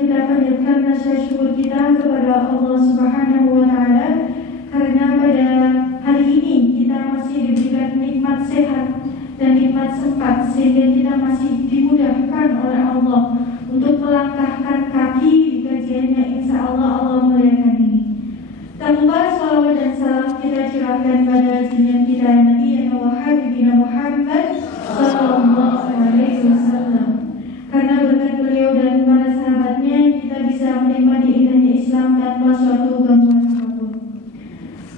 kita panjatkan rasa syukur kita kepada Allah Subhanahu wa Ta'ala, karena pada hari ini kita masih diberikan nikmat sehat dan nikmat sempat, sehingga kita masih dimudahkan oleh Allah untuk melangkahkan kaki di kajian yang insya Allah muliakan ini. Tak lupa salawat dan salam kita curahkan pada junjungan kita Nabi wa Habibina Muhammad sallallahu alaihi wasallam. Karena berkat beliau dan para sahabatnya, kita bisa menikmati indahnya Islam tanpa suatu gangguan apapun.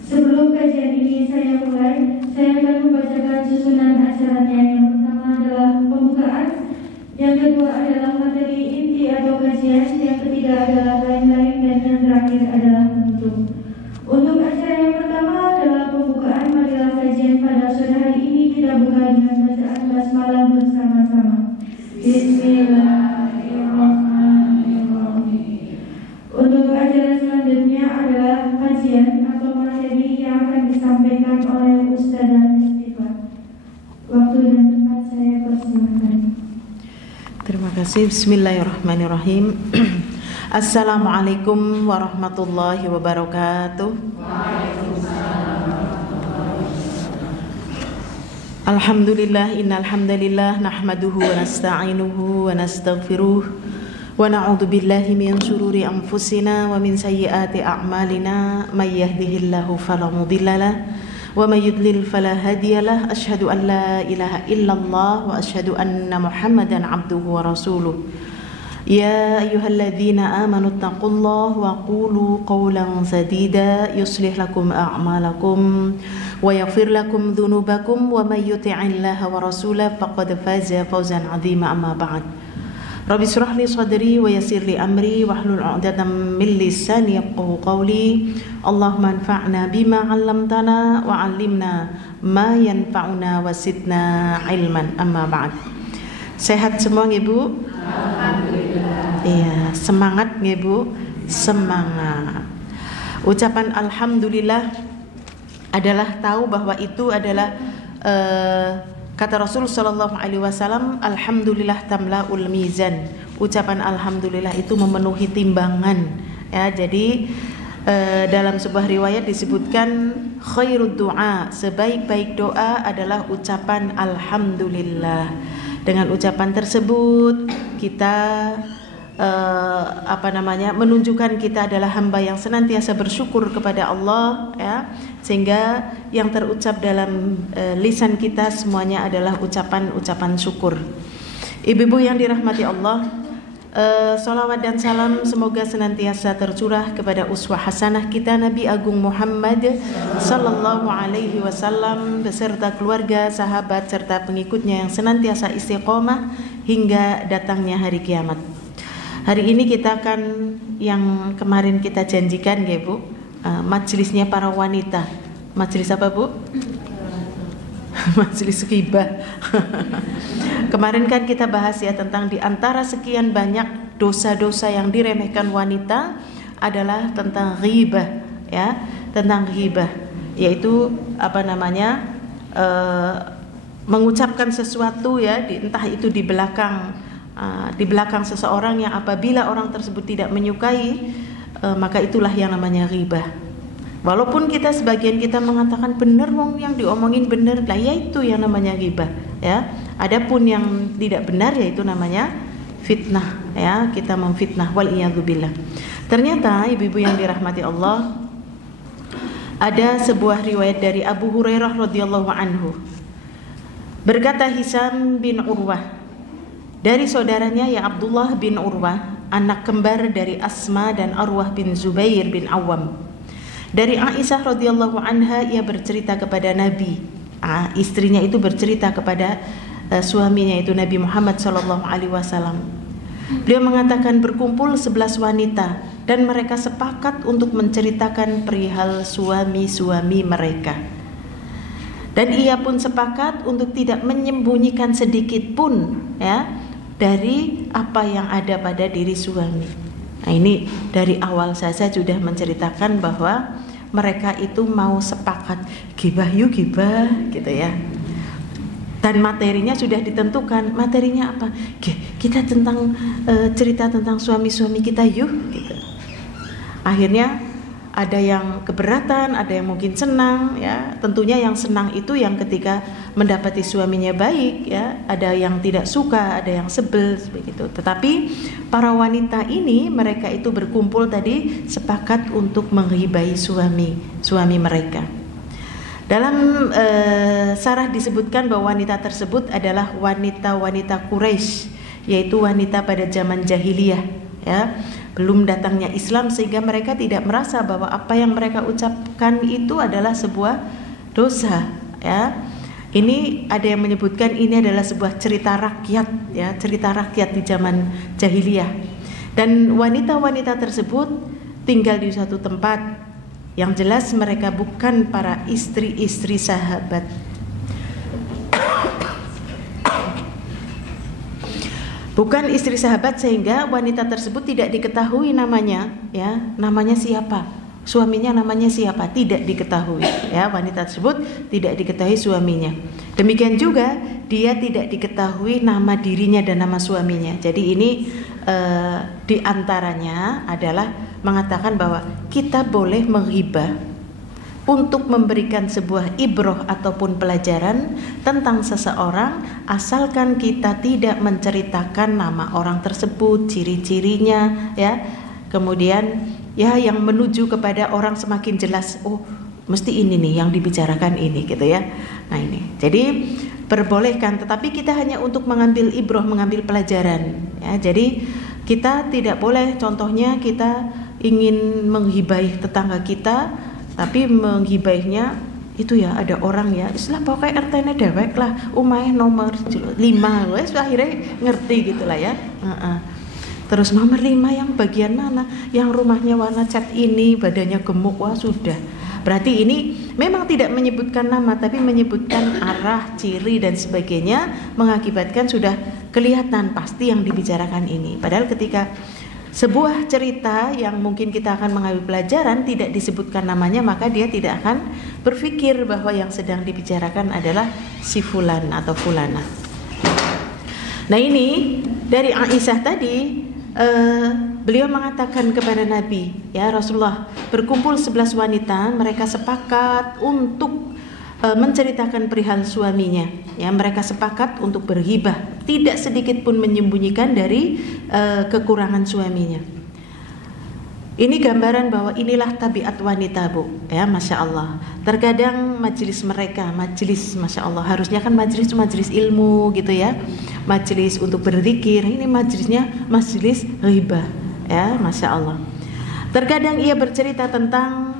Sebelum kajian ini saya mulai, saya akan membacakan susunan acaranya. Yang pertama adalah pembukaan, yang kedua adalah materi inti atau kajian, yang ketiga adalah lain-lain, dan yang terakhir adalah penutup. Untuk acara yang pertama adalah pembukaan marilah kajian pada sore hari ini kita buka dengan bacaan basmalah bersama-sama. Bismillahirrahmanirrahim. Untuk acara selanjutnya adalah kajian atau materi yang akan disampaikan oleh Ustazah Istighfar. Waktu dan tempat saya persilahkan. Terima kasih. Bismillahirrahmanirrahim. Assalamualaikum warahmatullahi wabarakatuh. Alhamdulillah, innal hamdalillah nahmaduhu wa nasta'inuhu wa nastaghfiruh wa na'udzu billahi min shururi anfusina wa min sayyiati a'malina, may yahdihillahu fala mudhillalah wa may yudlil fala hadiyalah. Asyhadu an la ilaha illallah wa asyhadu anna Muhammadan abduhu wa rasuluh. Ya ayyuhalladzina amanu taqullaha wa qulu qawlan sadida yuslih lakum a'malakum wa yaghfir lakum dhunubakum wa may yuti'illaha wa rasulahu faqad faza fawzan 'azima. Amma ba'd. Rabbi shrah li sadri wa yassir li amri wahlul 'uqdatam min lisani yafqahu qawli. Allahumma anfa'na bima 'allamtana wa 'allimna ma yanfa'una wa zidna ilman. Amma ba'd. Sehat semua Ibu? Alhamdulillah. Iya, semangat nggih Bu? Semangat. Ucapan alhamdulillah adalah tahu bahwa itu adalah kata Rasul sallallahu alaihi wasallam, alhamdulillah tamlaul mizan. Ucapan alhamdulillah itu memenuhi timbangan. Ya, jadi dalam sebuah riwayat disebutkan khairud du'a, sebaik-baik doa adalah ucapan alhamdulillah. Dengan ucapan tersebut kita menunjukkan kita adalah hamba yang senantiasa bersyukur kepada Allah, ya, sehingga yang terucap dalam lisan kita semuanya adalah ucapan-ucapan syukur. Ibu-ibu yang dirahmati Allah, salawat dan salam semoga senantiasa tercurah kepada uswah hasanah kita Nabi Agung Muhammad sallallahu alaihi wasallam beserta keluarga, sahabat serta pengikutnya yang senantiasa istiqomah hingga datangnya hari kiamat. Hari ini kita akan yang kemarin kita janjikan ya Bu, majelisnya para wanita. Majelis apa Bu? Majelis ghibah. Kemarin kan kita bahas ya tentang di antara sekian banyak dosa-dosa yang diremehkan wanita adalah tentang ghibah, ya, tentang ghibah, yaitu mengucapkan sesuatu ya, entah itu di belakang seseorang yang apabila orang tersebut tidak menyukai, maka itulah yang namanya ghibah. Walaupun sebagian kita mengatakan benar wong yang diomongin benar, lah ya itu yang namanya ghibah, ya. Adapun yang tidak benar yaitu namanya fitnah, ya, kita memfitnah wal iyadzubillah. Ternyata ibu-ibu yang dirahmati Allah, ada sebuah riwayat dari Abu Hurairah radhiyallahu anhu. Berkata Hisam bin Urwah dari saudaranya ya Abdullah bin Urwah, anak kembar dari Asma dan Arwah bin Zubair bin Awam. Dari Aisyah radhiyallahu anha, ia bercerita kepada Nabi, istrinya itu bercerita kepada suaminya itu Nabi Muhammad sallallahu alaihi wasallam. Beliau mengatakan berkumpul 11 wanita dan mereka sepakat untuk menceritakan perihal suami-suami mereka. Dan ia pun sepakat untuk tidak menyembunyikan sedikit pun, ya, dari apa yang ada pada diri suami. Nah, ini dari awal saya sudah menceritakan bahwa mereka itu mau sepakat gibah yuk gibah gitu ya. Dan materinya sudah ditentukan. Materinya apa? kita cerita tentang suami-suami kita yuk gitu. Akhirnya ada yang keberatan, ada yang mungkin senang ya. Tentunya yang senang itu yang ketika mendapati suaminya baik ya, ada yang tidak suka, ada yang sebel begitu. Tetapi para wanita ini mereka itu berkumpul tadi sepakat untuk menghibahi suami mereka. Dalam sarah disebutkan bahwa wanita tersebut adalah wanita-wanita Quraisy, yaitu wanita pada zaman jahiliyah ya. Belum datangnya Islam sehingga mereka tidak merasa bahwa apa yang mereka ucapkan itu adalah sebuah dosa ya. Ini ada yang menyebutkan ini adalah sebuah cerita rakyat ya, cerita rakyat di zaman jahiliyah. Dan wanita-wanita tersebut tinggal di suatu tempat yang jelas mereka bukan para istri-istri sahabat. Bukan istri sahabat sehingga wanita tersebut tidak diketahui namanya ya, namanya siapa, suaminya namanya siapa, tidak diketahui ya, wanita tersebut tidak diketahui suaminya. Demikian juga dia tidak diketahui nama dirinya dan nama suaminya. Jadi ini diantaranya adalah mengatakan bahwa kita boleh menghibah untuk memberikan sebuah ibroh ataupun pelajaran tentang seseorang, asalkan kita tidak menceritakan nama orang tersebut, ciri-cirinya ya. Kemudian ya yang menuju kepada orang semakin jelas, oh mesti ini nih yang dibicarakan ini gitu ya. Nah ini. Jadi perbolehkan, tetapi kita hanya untuk mengambil ibroh, mengambil pelajaran ya. Jadi kita tidak boleh, contohnya kita ingin menghibahi tetangga kita, tapi menghibahnya itu ya ada orang ya istilah pokoknya RT-nya dewek lah, umahnya nomor 5 wes akhirnya ngerti gitulah ya. Terus nomor 5 yang bagian mana, yang rumahnya warna cat ini, badannya gemuk, wah sudah. Berarti ini memang tidak menyebutkan nama tapi menyebutkan arah, ciri dan sebagainya, mengakibatkan sudah kelihatan pasti yang dibicarakan ini. Padahal ketika sebuah cerita yang mungkin kita akan mengambil pelajaran tidak disebutkan namanya, maka dia tidak akan berpikir bahwa yang sedang dibicarakan adalah si fulan atau fulana. Nah ini dari Aisyah tadi, beliau mengatakan kepada Nabi, ya Rasulullah, berkumpul 11 wanita, mereka sepakat untuk menceritakan perihal suaminya ya, mereka sepakat untuk berghibah, tidak sedikit pun menyembunyikan dari kekurangan suaminya. Ini gambaran bahwa inilah tabiat wanita bu ya, Masya Allah. Terkadang majelis mereka, majelis Masya Allah, harusnya kan majelis ilmu gitu ya, majelis untuk berzikir, ini majelisnya majelis ghibah ya, Masya Allah. Terkadang ia bercerita tentang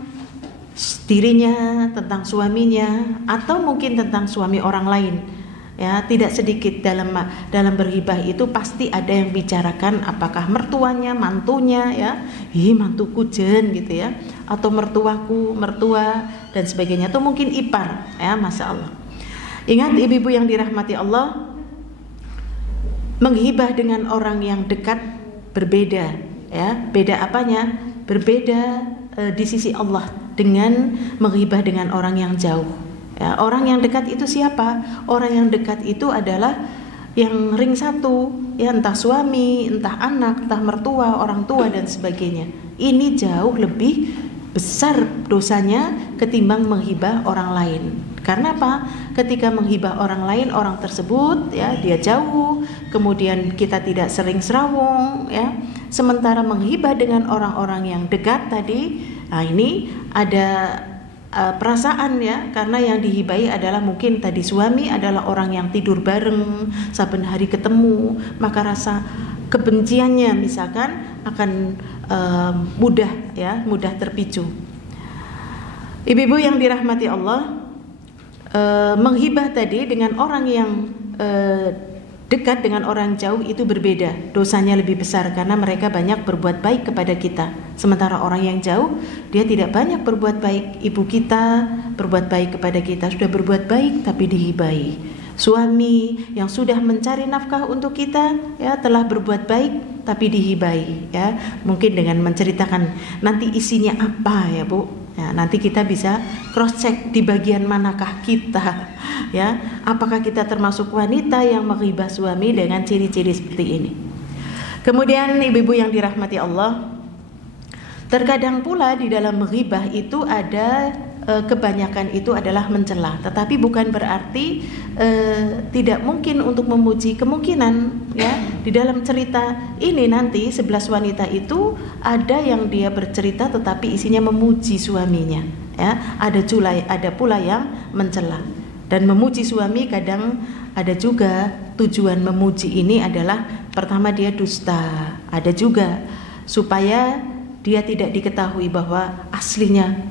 dirinya, tentang suaminya, atau mungkin tentang suami orang lain ya. Tidak sedikit dalam berghibah itu pasti ada yang bicarakan apakah mertuanya, mantunya ya, mantuku jen gitu ya, atau mertua dan sebagainya, atau mungkin ipar ya, Masya Allah. Ingat ibu-ibu yang dirahmati Allah, menghibah dengan orang yang dekat berbeda ya. Beda apanya? Berbeda di sisi Allah dengan menghibah dengan orang yang jauh ya. Orang yang dekat itu siapa? Orang yang dekat itu adalah yang ring satu ya, entah suami, entah anak, entah mertua, orang tua dan sebagainya. Ini jauh lebih besar dosanya ketimbang menghibah orang lain. Karena apa? Ketika menghibah orang lain, orang tersebut ya dia jauh, kemudian kita tidak sering serawung ya. Sementara menghibah dengan orang-orang yang dekat tadi, nah ini ada perasaan ya, karena yang dihibahi adalah mungkin tadi suami adalah orang yang tidur bareng, saben hari ketemu, maka rasa kebenciannya misalkan akan mudah terpicu. Ibu-ibu yang dirahmati Allah, menghibah tadi dengan orang yang dekat dengan orang jauh itu berbeda, dosanya lebih besar karena mereka banyak berbuat baik kepada kita. Sementara orang yang jauh dia tidak banyak berbuat baik. Ibu kita berbuat baik kepada kita, sudah berbuat baik tapi dihibahi. Suami yang sudah mencari nafkah untuk kita ya, telah berbuat baik tapi dihibahi ya, mungkin dengan menceritakan nanti isinya apa ya bu Ya, nanti kita bisa cross check di bagian manakah kita, ya. Apakah kita termasuk wanita yang menghibah suami dengan ciri-ciri seperti ini? Kemudian ibu-ibu yang dirahmati Allah, terkadang pula di dalam menghibah itu ada kebanyakan itu adalah mencela, tetapi bukan berarti tidak mungkin untuk memuji. Kemungkinan ya di dalam cerita ini nanti 11 wanita itu ada yang dia bercerita tetapi isinya memuji suaminya, ya. Ada pula yang mencela. Dan memuji suami kadang ada juga tujuan memuji ini adalah pertama dia dusta, ada juga supaya dia tidak diketahui bahwa aslinya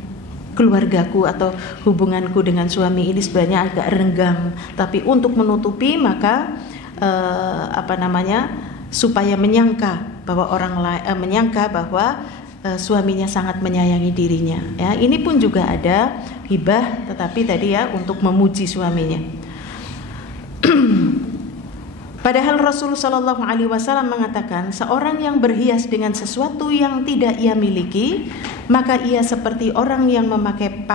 keluargaku atau hubunganku dengan suami ini sebenarnya agak renggang, tapi untuk menutupi maka supaya menyangka bahwa menyangka bahwa suaminya sangat menyayangi dirinya, ya. Ini pun juga ada hibah, tetapi tadi ya untuk memuji suaminya. Padahal Rasulullah Shallallahu Alaihi Wasallam mengatakan seorang yang berhias dengan sesuatu yang tidak ia miliki, maka ia seperti orang yang memakai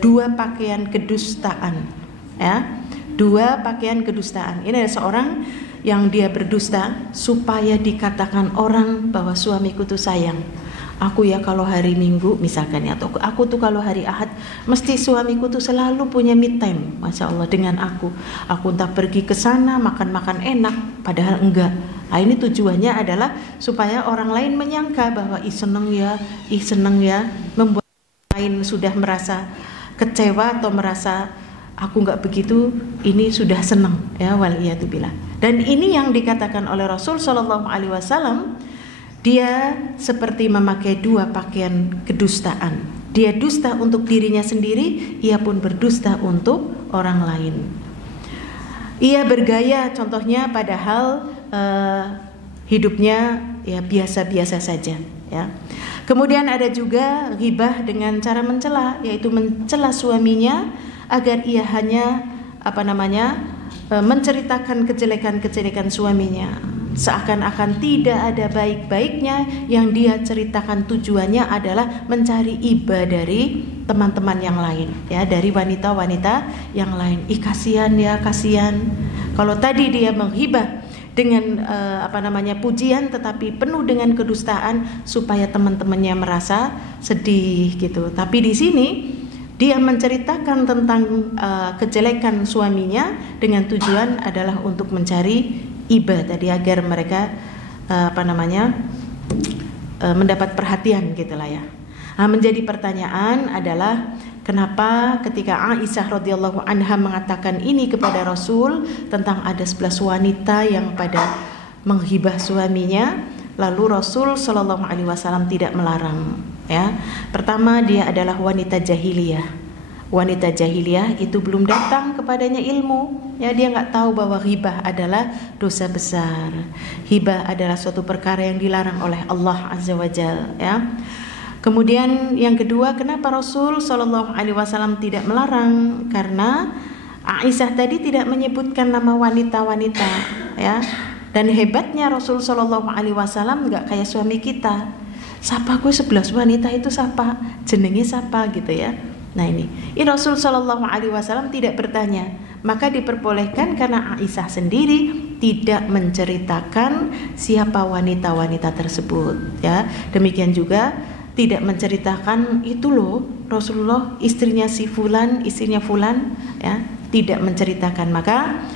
dua pakaian kedustaan, ya, dua pakaian kedustaan. Ini ada seorang yang dia berdusta supaya dikatakan orang bahwa suamiku tuh sayang. Aku ya kalau hari Minggu misalkan ya, atau aku tuh kalau hari Ahad mesti suamiku tuh selalu punya me time, Masya Allah dengan aku entah pergi ke sana makan-makan enak, padahal enggak. Nah, ini tujuannya adalah supaya orang lain menyangka bahwa seneng ya, membuat orang lain sudah merasa kecewa atau merasa aku enggak begitu, ini sudah senang, ya, waliyatubillah. Dan ini yang dikatakan oleh Rasul Shallallahu Alaihi Wasallam, dia seperti memakai dua pakaian kedustaan. Dia dusta untuk dirinya sendiri, ia pun berdusta untuk orang lain. Ia bergaya contohnya padahal hidupnya ya biasa-biasa saja, ya. Kemudian ada juga ghibah dengan cara mencela, yaitu mencela suaminya agar ia hanya menceritakan kejelekan-kejelekan suaminya, seakan-akan tidak ada baik-baiknya. Yang dia ceritakan tujuannya adalah mencari iba dari teman-teman yang lain, ya, dari wanita-wanita yang lain. Kasihan ya, kasihan. Kalau tadi dia menghibah dengan pujian tetapi penuh dengan kedustaan supaya teman-temannya merasa sedih gitu. Tapi di sini dia menceritakan tentang kejelekan suaminya dengan tujuan adalah untuk mencari iba tadi agar mereka mendapat perhatian gitulah ya. Nah, menjadi pertanyaan adalah kenapa ketika Aisyah radhiyallahu anha mengatakan ini kepada Rasul tentang ada 11 wanita yang pada menghibah suaminya, lalu Rasul Shallallahu Alaihi Wasallam tidak melarang, ya. Pertama, dia adalah wanita jahiliyah. Wanita jahiliyah itu belum datang kepadanya ilmu, ya, dia nggak tahu bahwa hibah adalah dosa besar. Hibah adalah suatu perkara yang dilarang oleh Allah Azza wa Jalla, ya. Kemudian yang kedua, kenapa Rasul Shallallahu Alaihi Wasallam tidak melarang? Karena Aisyah tadi tidak menyebutkan nama wanita-wanita, ya. Dan hebatnya Rasul Shallallahu Alaihi Wasallam nggak kayak suami kita. Siapa gue 11 wanita itu siapa? Jenenge siapa gitu ya. Nah ini Rasul Shallallahu Alaihi Wasallam tidak bertanya, maka diperbolehkan karena Aisyah sendiri tidak menceritakan siapa wanita-wanita tersebut, ya. Demikian juga tidak menceritakan itu loh Rasulullah istrinya si fulan, istrinya fulan, ya, tidak menceritakan. Maka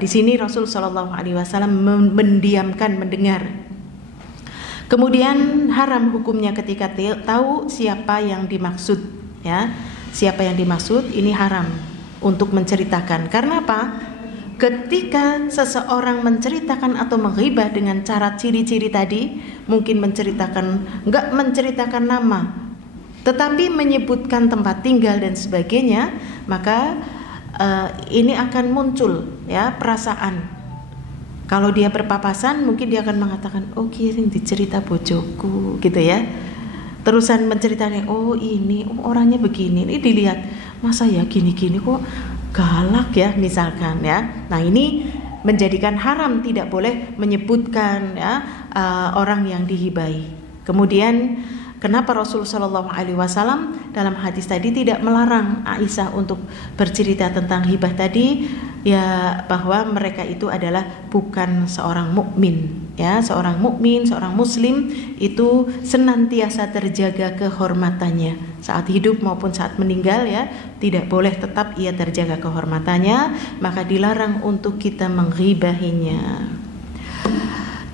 di sini Rasul Shallallahu Alaihi Wasallam mendiamkan, mendengar. Kemudian haram hukumnya ketika tahu siapa yang dimaksud, ya, siapa yang dimaksud ini haram untuk menceritakan. Karena apa? Ketika seseorang menceritakan atau menghibah dengan cara ciri-ciri tadi, mungkin enggak menceritakan nama, tetapi menyebutkan tempat tinggal dan sebagainya, maka ini akan muncul, ya, perasaan. Kalau dia berpapasan, mungkin dia akan mengatakan, oh kirim dicerita bojoku, gitu ya. Terusan menceritakan, oh ini, oh orangnya begini, ini dilihat, masa ya gini-gini kok galak ya misalkan, ya. Nah ini menjadikan haram, tidak boleh menyebutkan, ya, orang yang dihibai. Kemudian Kenapa Rasulullah Shallallahu Alaihi Wasallam dalam hadis tadi tidak melarang Aisyah untuk bercerita tentang hibah tadi, ya bahwa mereka itu adalah bukan seorang mukmin. Ya, seorang mukmin, seorang muslim itu senantiasa terjaga kehormatannya saat hidup maupun saat meninggal, ya, tidak boleh, tetap ia terjaga kehormatannya, maka dilarang untuk kita menghibahinya.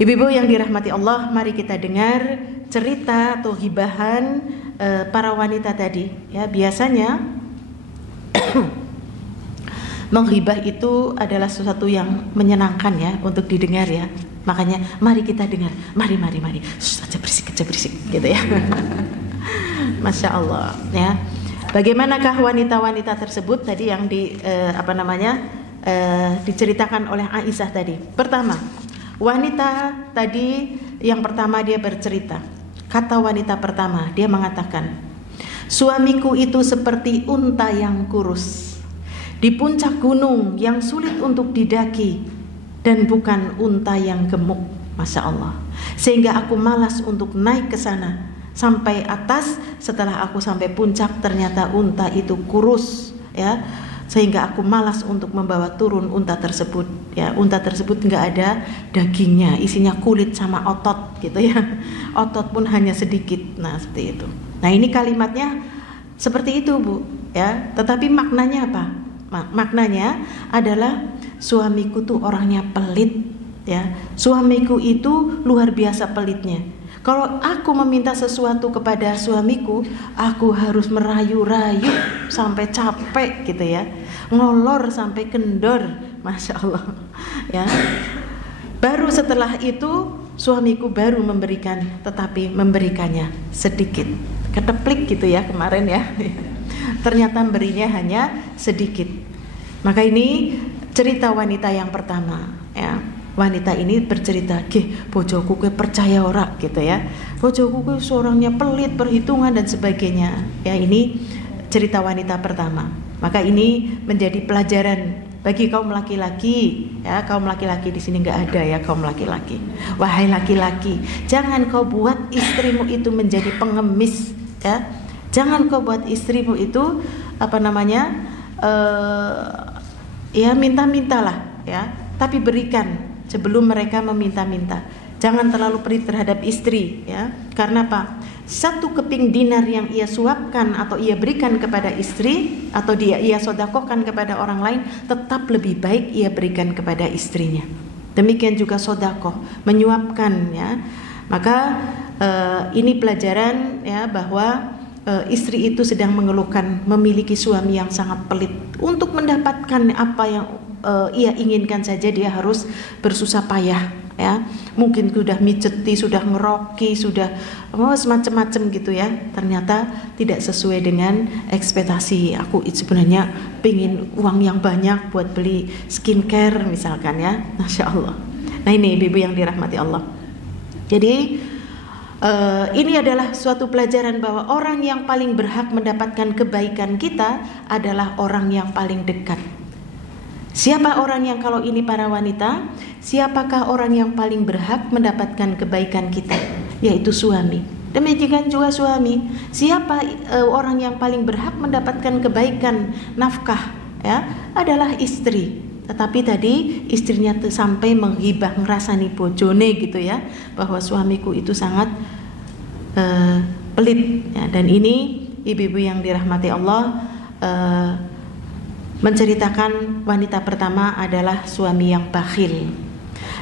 Ibu-ibu yang dirahmati Allah, mari kita dengar cerita atau hibahan para wanita tadi. Ya, biasanya menghibah itu adalah sesuatu yang menyenangkan ya untuk didengar ya. Makanya mari kita dengar, mari aja berisik gitu ya. Masya Allah ya. Bagaimanakah wanita-wanita tersebut tadi yang diceritakan oleh Aisyah tadi? Pertama, wanita tadi yang pertama dia bercerita. Kata wanita pertama, dia mengatakan, suamiku itu seperti unta yang kurus di puncak gunung yang sulit untuk didaki, dan bukan unta yang gemuk, Masya Allah, sehingga aku malas untuk naik ke sana sampai atas. Setelah aku sampai puncak, ternyata unta itu kurus, ya, sehingga aku malas untuk membawa turun unta tersebut. Ya, unta tersebut nggak ada dagingnya, isinya kulit sama otot, gitu ya. Otot pun hanya sedikit. Nah, seperti itu. Nah, ini kalimatnya seperti itu, Bu. Ya, tetapi maknanya apa? Maknanya adalah suamiku tuh orangnya pelit, ya. Suamiku itu luar biasa pelitnya. Kalau aku meminta sesuatu kepada suamiku, aku harus merayu-rayu sampai capek gitu ya, ngolor sampai kendor, Masya Allah ya. Baru setelah itu suamiku baru memberikan, tetapi memberikannya sedikit, keteplik gitu ya kemarin ya. Ternyata berinya hanya sedikit. Maka ini cerita wanita yang pertama ya. Wanita ini bercerita, bojoku kue percaya ora gitu ya. Bojoku kue seorangnya pelit, perhitungan dan sebagainya. Ya, ini cerita wanita pertama. Maka ini menjadi pelajaran bagi kaum laki-laki ya. Kaum laki-laki di sini nggak ada ya kaum laki-laki. Wahai laki-laki, jangan kau buat istrimu itu menjadi pengemis ya. Jangan kau buat istrimu itu ya minta-mintalah ya, tapi berikan sebelum mereka meminta-minta. Jangan terlalu pelit terhadap istri ya. Karena apa? Satu keping dinar yang ia suapkan atau ia berikan kepada istri, atau ia sodakohkan kepada orang lain, tetap lebih baik ia berikan kepada istrinya. Demikian juga sodakoh, menyuapkan ya. Maka ini pelajaran ya, bahwa istri itu sedang mengeluhkan memiliki suami yang sangat pelit. Untuk mendapatkan apa yang ia inginkan saja dia harus bersusah payah ya. Mungkin sudah mijeti, sudah ngeroki, sudah semacam-macam gitu ya. Ternyata tidak sesuai dengan ekspektasi. Aku sebenarnya pengen uang yang banyak buat beli skincare misalkan ya. Masya Allah. Nah, ini ibu yang dirahmati Allah. Jadi ini adalah suatu pelajaran bahwa orang yang paling berhak mendapatkan kebaikan kita adalah orang yang paling dekat. Siapa orang yang, kalau ini para wanita, siapakah orang yang paling berhak mendapatkan kebaikan kita? Yaitu suami. Demikian juga suami. Siapa orang yang paling berhak mendapatkan kebaikan nafkah ya? Adalah istri. Tetapi tadi istrinya tuh sampai menghibah, ngerasani bojone gitu ya, bahwa suamiku itu sangat pelit ya. Dan ini ibu-ibu yang dirahmati Allah, menceritakan wanita pertama adalah suami yang bakhil.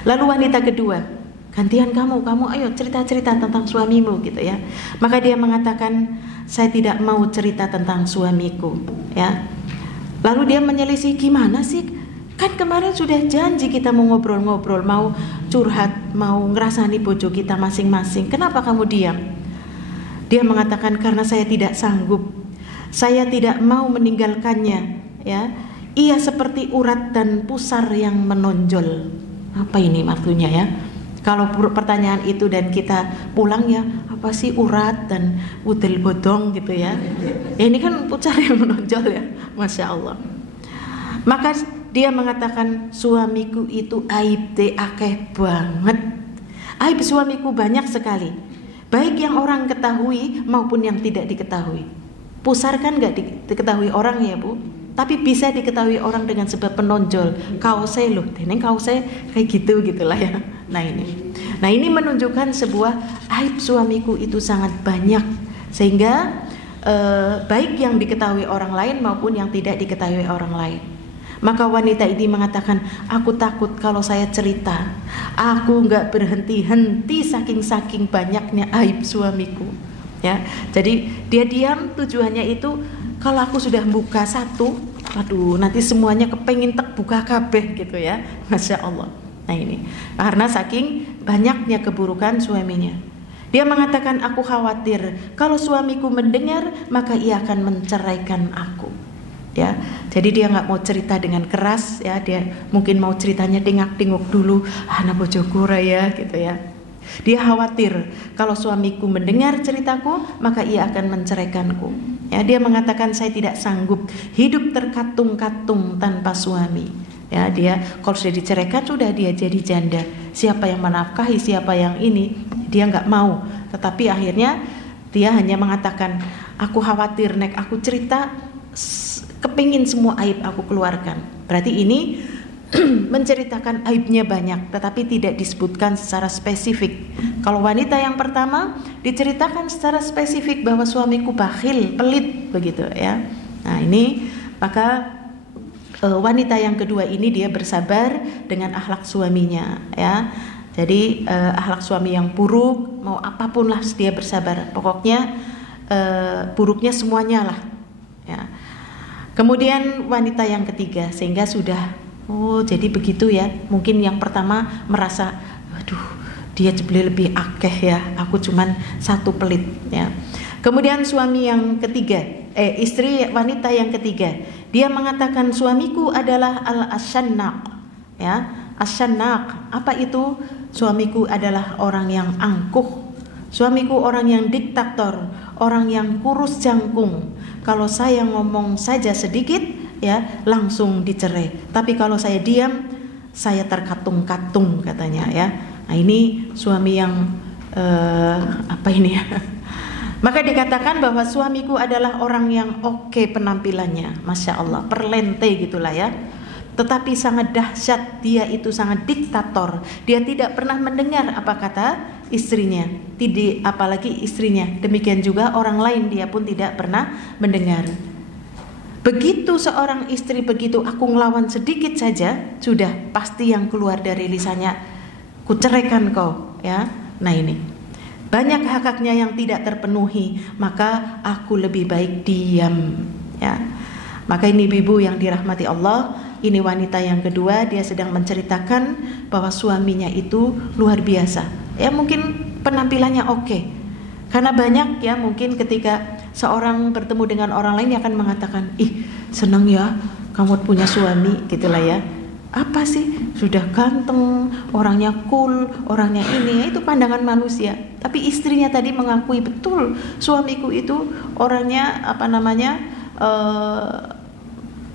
Lalu wanita kedua, gantian kamu ayo cerita-cerita tentang suamimu gitu ya. Maka dia mengatakan, saya tidak mau cerita tentang suamiku ya. Lalu dia menyelisih, gimana sih? Kan kemarin sudah janji kita mau ngobrol-ngobrol, mau curhat, mau ngerasani bojo kita masing-masing. Kenapa kamu diam? Dia mengatakan, karena saya tidak sanggup. Saya tidak mau meninggalkannya ya. Ia seperti urat dan pusar yang menonjol. Apa ini maksudnya ya? Kalau pertanyaan itu dan kita pulang ya, apa sih urat dan udel bodong gitu ya? Ya ini kan pusar yang menonjol ya. Masya Allah. Maka dia mengatakan, suamiku itu aib akeh banget. Aib suamiku banyak sekali. baik yang orang ketahui maupun yang tidak diketahui. Pusar kan nggak diketahui orang ya Bu, tapi bisa diketahui orang dengan sebab penonjol. Kaosnya loh, ini kaosnya kayak gitulah ya. Nah ini menunjukkan sebuah aib suamiku itu sangat banyak, sehingga baik yang diketahui orang lain maupun yang tidak diketahui orang lain. Maka wanita ini mengatakan, aku takut kalau saya cerita, aku nggak berhenti-henti saking banyaknya aib suamiku. Ya, jadi dia diam tujuannya itu kalau aku sudah buka satu, aduh nanti semuanya kepengin buka kabeh gitu ya, Masya Allah. Nah ini karena saking banyaknya keburukan suaminya. Dia mengatakan, aku khawatir kalau suamiku mendengar maka ia akan menceraikan aku. Ya, jadi dia nggak mau cerita dengan keras ya, dia mungkin mau ceritanya dengak-dengok dulu, anak bojoku raya gitu ya. Dia khawatir kalau suamiku mendengar ceritaku maka ia akan menceraikanku. Ya, dia mengatakan, saya tidak sanggup hidup terkatung-katung tanpa suami. Ya, dia kalau sudah diceraikan sudah dia jadi janda. Siapa yang menafkahi, siapa yang ini, dia nggak mau. Tetapi akhirnya dia hanya mengatakan, aku khawatir nek aku cerita kepingin semua aib aku keluarkan. Berarti ini menceritakan aibnya banyak, tetapi tidak disebutkan secara spesifik. Kalau wanita yang pertama diceritakan secara spesifik bahwa suamiku bakhil, pelit begitu ya. Nah ini maka wanita yang kedua ini dia bersabar dengan akhlak suaminya ya. Jadi akhlak suami yang buruk mau apapun lah dia bersabar. Pokoknya buruknya semuanya lah ya. Kemudian wanita yang ketiga, sehingga sudah jadi begitu ya. Mungkin yang pertama merasa, aduh dia lebih akeh ya, aku cuman satu pelit ya. Kemudian suami yang ketiga, istri wanita yang ketiga, dia mengatakan, suamiku adalah al-asyannaq ya. Asyannaq, apa itu? Suamiku adalah orang yang angkuh, suamiku orang yang diktator, orang yang kurus jangkung. Kalau saya ngomong saja sedikit ya langsung dicerai. Tapi kalau saya diam, saya terkatung-katung katanya ya. Nah ini suami yang apa ini ya? Maka dikatakan bahwa suamiku adalah orang yang oke penampilannya, Masya Allah, perlente gitulah ya. Tetapi sangat dahsyat, dia itu sangat diktator. Dia tidak pernah mendengar apa kata istrinya, tidak apalagi istrinya. Demikian juga orang lain dia pun tidak pernah mendengar. Begitu seorang istri begitu aku ngelawan sedikit saja, sudah pasti yang keluar dari lisannya, ku ceraikan kau ya. Nah ini banyak hak-haknya yang tidak terpenuhi, maka aku lebih baik diam ya. Maka ini ibu yang dirahmati Allah, ini wanita yang kedua, dia sedang menceritakan bahwa suaminya itu luar biasa ya. Mungkin penampilannya oke, karena banyak ya mungkin ketika seorang bertemu dengan orang lain dia akan mengatakan, ih senang ya kamu punya suami gitulah ya. Apa sih, sudah ganteng, orangnya cool, orangnya ini, itu pandangan manusia. Tapi istrinya tadi mengakui betul suamiku itu orangnya apa namanya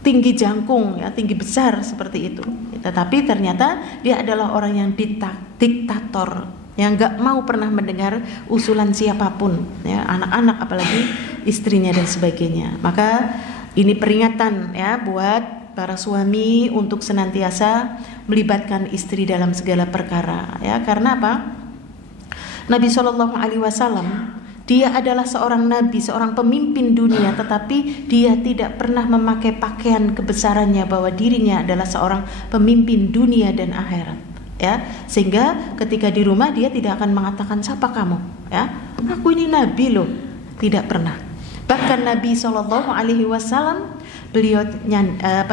tinggi jangkung ya, tinggi besar seperti itu. Tetapi ternyata dia adalah orang yang diktator, yang nggak mau pernah mendengar usulan siapapun ya, anak-anak apalagi istrinya dan sebagainya. Maka ini peringatan ya buat para suami untuk senantiasa melibatkan istri dalam segala perkara ya. Karena apa? Nabi SAW dia adalah seorang nabi, seorang pemimpin dunia, tetapi dia tidak pernah memakai pakaian kebesarannya bahwa dirinya adalah seorang pemimpin dunia dan akhirat ya. Sehingga ketika di rumah dia tidak akan mengatakan siapa kamu ya, aku ini nabi loh, tidak pernah. Bahkan Nabi SAW beliau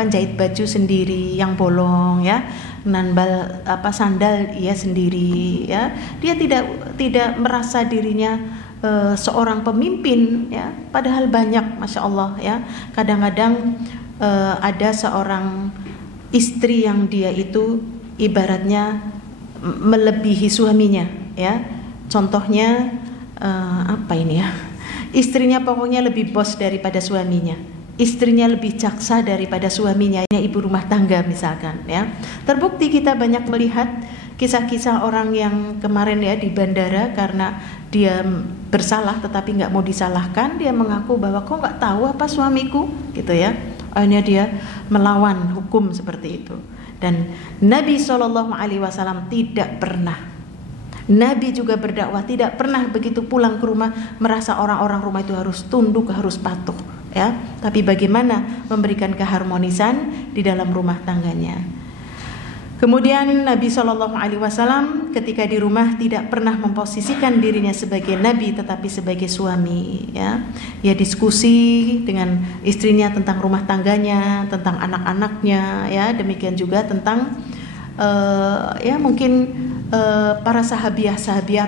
jahit baju sendiri yang bolong ya, nanbal sandal ia sendiri ya. Dia tidak merasa dirinya seorang pemimpin ya, padahal banyak Masya Allah ya. Kadang-kadang ada seorang istri yang dia itu ibaratnya melebihi suaminya ya. Contohnya apa ini ya, istrinya pokoknya lebih bos daripada suaminya, istrinya lebih jaksa daripada suaminya, ibu rumah tangga misalkan ya. Terbukti kita banyak melihat kisah-kisah orang yang kemarin ya di bandara karena dia bersalah tetapi nggak mau disalahkan, dia mengaku bahwa kok nggak tahu apa suamiku gitu ya. Akhirnya dia melawan hukum seperti itu. Dan Nabi SAW tidak pernah, Nabi juga berdakwah tidak pernah begitu pulang ke rumah merasa orang-orang rumah itu harus tunduk, harus patuh ya. Tapi bagaimana memberikan keharmonisan di dalam rumah tangganya. Kemudian Nabi SAW ketika di rumah tidak pernah memposisikan dirinya sebagai Nabi tetapi sebagai suami ya. Dia diskusi dengan istrinya tentang rumah tangganya, tentang anak-anaknya ya. Demikian juga tentang ya mungkin para sahabiah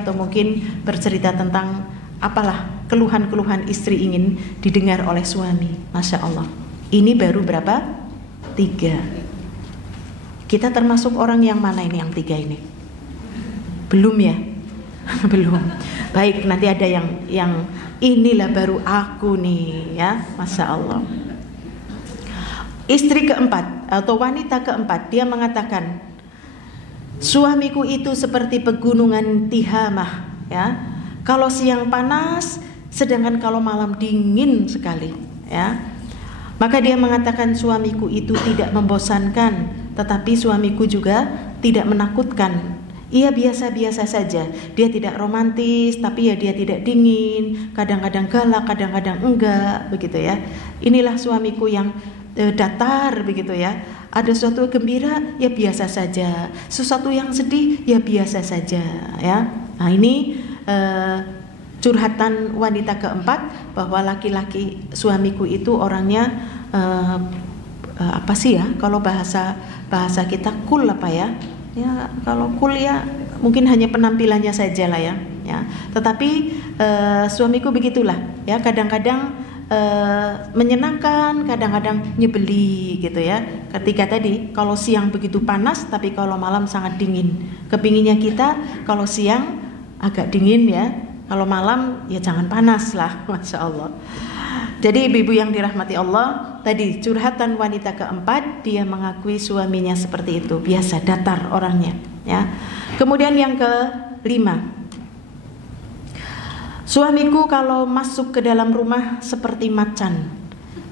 atau mungkin bercerita tentang apalah keluhan-keluhan istri ingin didengar oleh suami. Masya Allah. Ini baru berapa? 3. Kita termasuk orang yang mana ini yang 3 ini? Belum ya? Belum. Baik, nanti ada yang inilah baru aku nih ya. Masya Allah. Istri keempat atau wanita keempat, dia mengatakan, suamiku itu seperti pegunungan Tihamah ya. Kalau siang panas, sedangkan kalau malam dingin sekali ya. Maka dia mengatakan suamiku itu tidak membosankan, tetapi suamiku juga tidak menakutkan. Ia biasa-biasa saja. Dia tidak romantis, tapi ya dia tidak dingin. Kadang-kadang galak, kadang-kadang enggak, begitu ya. Inilah suamiku yang datar, begitu ya. Ada sesuatu gembira, ya biasa saja. Sesuatu yang sedih, ya biasa saja, ya. Nah ini curhatan wanita keempat bahwa laki-laki suamiku itu orangnya apa sih ya, kalau bahasa kita cool apa ya? Ya kalau cool ya mungkin hanya penampilannya saja lah ya. Tetapi suamiku begitulah ya, kadang-kadang menyenangkan, kadang-kadang nyebeli gitu ya. Ketika tadi kalau siang begitu panas, tapi kalau malam sangat dingin. Kepinginnya kita kalau siang agak dingin ya, kalau malam ya jangan panas lah. Masya Allah. Jadi ibu-ibu yang dirahmati Allah, tadi curhatan wanita keempat, dia mengakui suaminya seperti itu, biasa datar orangnya ya. Kemudian yang kelima, suamiku kalau masuk ke dalam rumah seperti macan,